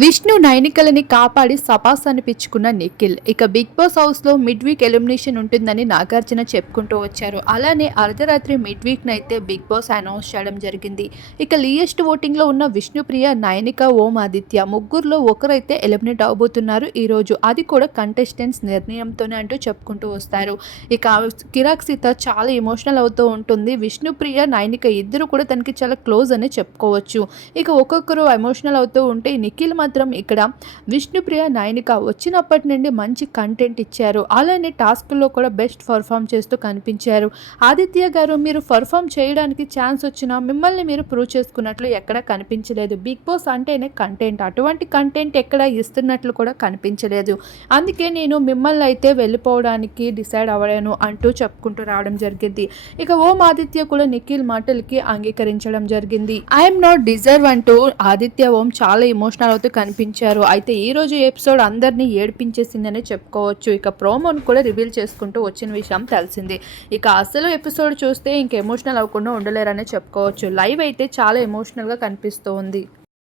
విష్ణు నైనికలని కాపాడి సపాస్ అనిపించుకున్న నిఖిల్. ఇక బిగ్ బాస్ హౌస్లో మిడ్ వీక్ ఎలిమినేషన్ ఉంటుందని నాగార్జున చెప్పుకుంటూ వచ్చారు. అలానే అర్ధరాత్రి మిడ్ వీక్ నైతే బిగ్ బాస్ అనౌన్స్ చేయడం జరిగింది. ఇక లియెస్ట్ ఓటింగ్లో ఉన్న విష్ణుప్రియ నైనిక ఓం ఆదిత్య ముగ్గురులో ఒకరైతే ఎలిమినేట్ అవబోతున్నారు. ఈ రోజు అది కూడా కంటెస్టెంట్స్ నిర్ణయంతోనే అంటూ చెప్పుకుంటూ వస్తారు. ఇక కిరాక్ సీత చాలా ఎమోషనల్ అవుతూ ఉంటుంది. విష్ణుప్రియ నైనిక ఇద్దరు కూడా తనకి చాలా క్లోజ్ అని చెప్పుకోవచ్చు. ఇక ఒక్కొక్కరు ఎమోషనల్ అవుతూ ఉంటే నిఖిల్ మాత్రం ఇక్కడ విష్ణుప్రియ నాయనిక వచ్చినప్పటి నుండి మంచి కంటెంట్ ఇచ్చారు. అలానే టాస్క్లో కూడా బెస్ట్ పర్ఫామ్ చేస్తూ కనిపించారు. ఆదిత్య గారు మీరు పర్ఫామ్ చేయడానికి ఛాన్స్ వచ్చినా మిమ్మల్ని మీరు ప్రూవ్ చేసుకున్నట్లు ఎక్కడ కనిపించలేదు. బిగ్ బాస్ అంటేనే కంటెంట్ అటువంటి కంటెంట్ ఎక్కడ ఇస్తున్నట్లు కూడా కనిపించలేదు. అందుకే నేను మిమ్మల్ని అయితే వెళ్ళిపోవడానికి డిసైడ్ అవ్వడాను అంటూ చెప్పుకుంటూ రావడం జరిగింది. ఇక ఓం ఆదిత్య కూడా నిఖిల్ మాటలకి అంగీకరించడం జరిగింది. ఐఎమ్ నాట్ డిజర్వ్ అంటూ ఆదిత్య ఓం చాలా ఎమోషనల్ అవుతూ కనిపించారు. అయితే ఈ రోజు ఎపిసోడ్ అందరినీ ఏడిపించేసిందనే చెప్పుకోవచ్చు. ఇక ప్రోమోను కూడా రివీల్ చేసుకుంటూ వచ్చిన విషయం తెలిసింది. ఇక అసలు ఎపిసోడ్ చూస్తే ఇంక ఎమోషనల్ అవ్వకుండా ఉండలేరనే చెప్పుకోవచ్చు. లైవ్ అయితే చాలా ఎమోషనల్గా కనిపిస్తూ ఉంది